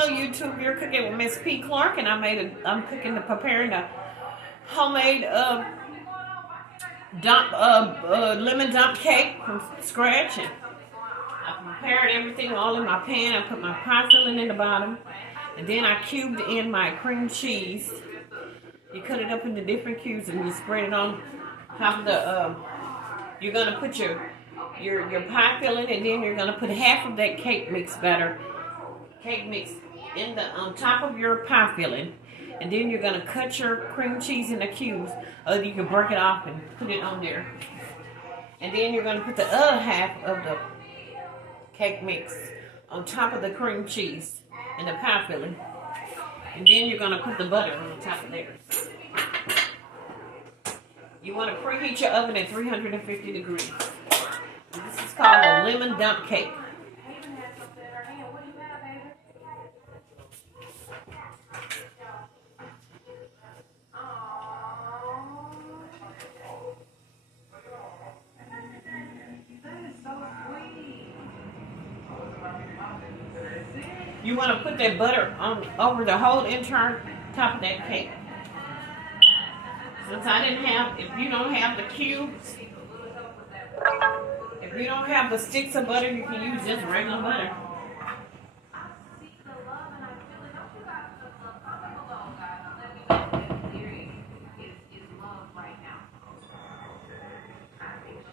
Hello YouTube, you're cooking with Miss P. Clark, and I'm preparing a homemade lemon dump cake from scratch. And I prepared everything all in my pan. I put my pie filling in the bottom, and then I cubed in my cream cheese. You cut it up into different cubes and you spread it on top of the. You're gonna put your pie filling, and then you're gonna put half of that cake mix in the on top of your pie filling, and then you're gonna cut your cream cheese into cubes. You can break it off and put it on there, and then you're gonna put the other half of the cake mix on top of the cream cheese and the pie filling, and then you're gonna put the butter on top of there. You want to preheat your oven at 350 degrees. This is called a lemon dump cake. You want to put that butter over the whole entire top of that cake. Since if you don't have the cubes, if you don't have the sticks of butter, you can use just regular butter.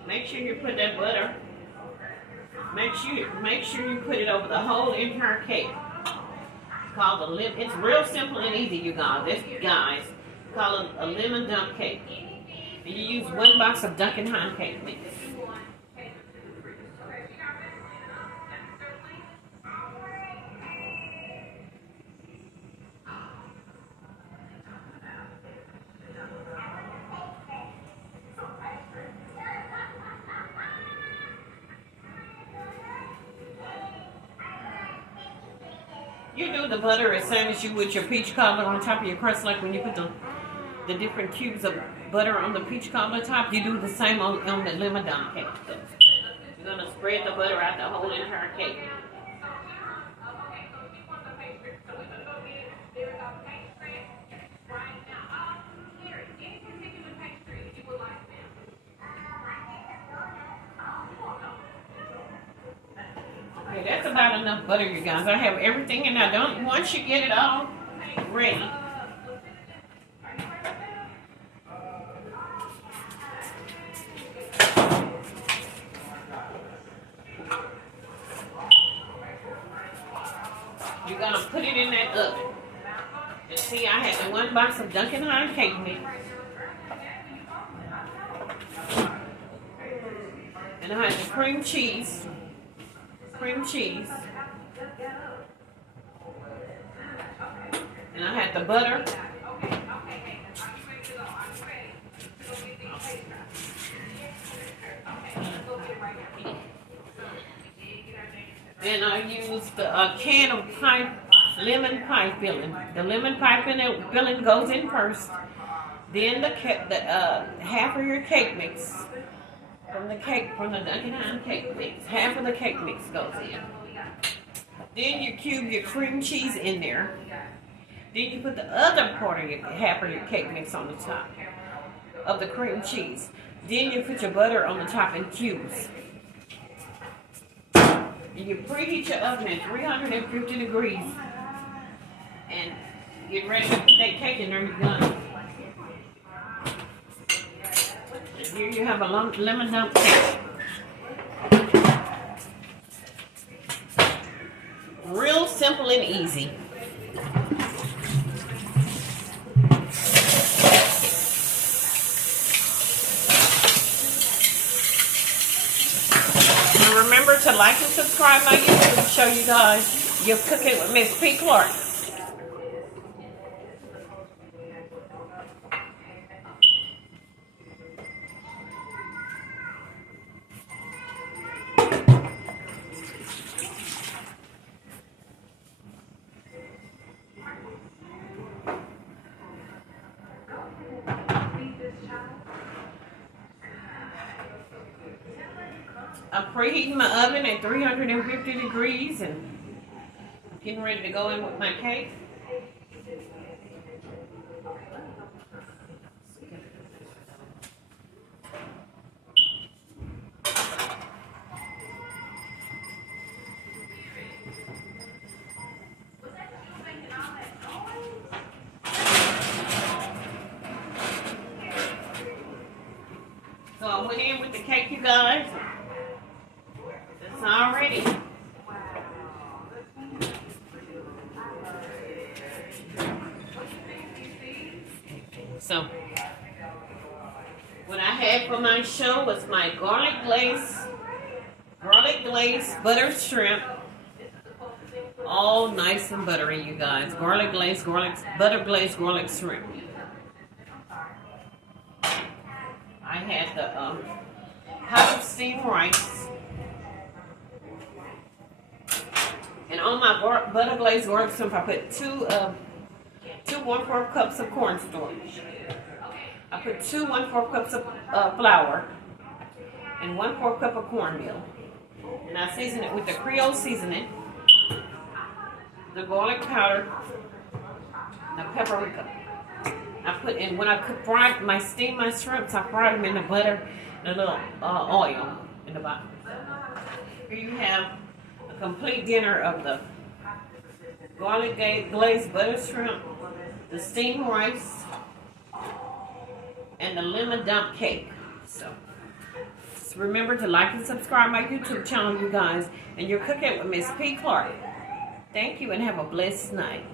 Make sure you put that butter. Make sure you put it over the whole entire cake. It's called it's real simple and easy, you guys. Call it a lemon dump cake. And you use 1 box of Duncan Hines cake mix. You do the butter as same as you would your peach cobbler on top of your crust, like when you put the different cubes of butter on the peach cobbler top. You do the same on the lemon dump cake. So you're gonna spread the butter out the whole entire cake. Okay, that's about enough butter, you guys. I have everything in there. Once you get it all ready. You're gonna put it in that oven. And see, I had the 1 box of Duncan Hines cake mix. And I had the cream cheese. And I had the butter. Then I used a can of lemon pie filling. The lemon pie filling goes in first. Then the half of your cake mix from the Duncan Hines cake mix. Half of the cake mix goes in. Then you cube your cream cheese in there. Then you put the other half of your cake mix on the top of the cream cheese. Then you put your butter on the top in cubes. And you preheat your oven at 350 degrees. And get ready to put that cake in there. You're done. And here you have a lemon dump cake. Real simple and easy. And remember to like and subscribe my YouTube to show you guys you're cooking with Miss P. Clark. I'm preheating my oven at 350 degrees, and Getting ready to go in with my cake. So I went in with the cake, you guys. It's all ready. So what I had for my show was my garlic glazed butter shrimp. All nice and buttery, you guys. Butter glazed garlic shrimp. I had the pot of steamed rice. And on my butter glazed garlic shrimp, I put two 1/4 cups of cornstarch. I put 2 1/4 cups of flour and 1/4 cup of cornmeal. And I season it with the Creole seasoning, the garlic powder, the paprika. I put in, when I steam my shrimps, I fried them in the butter and a little oil in the bottom. Here you have a complete dinner of the garlic glazed butter shrimp, the steamed rice, and the lemon dump cake. So just remember to like and subscribe my YouTube channel, you guys. And you're cooking with Miss P. Clark. Thank you and have a blessed night.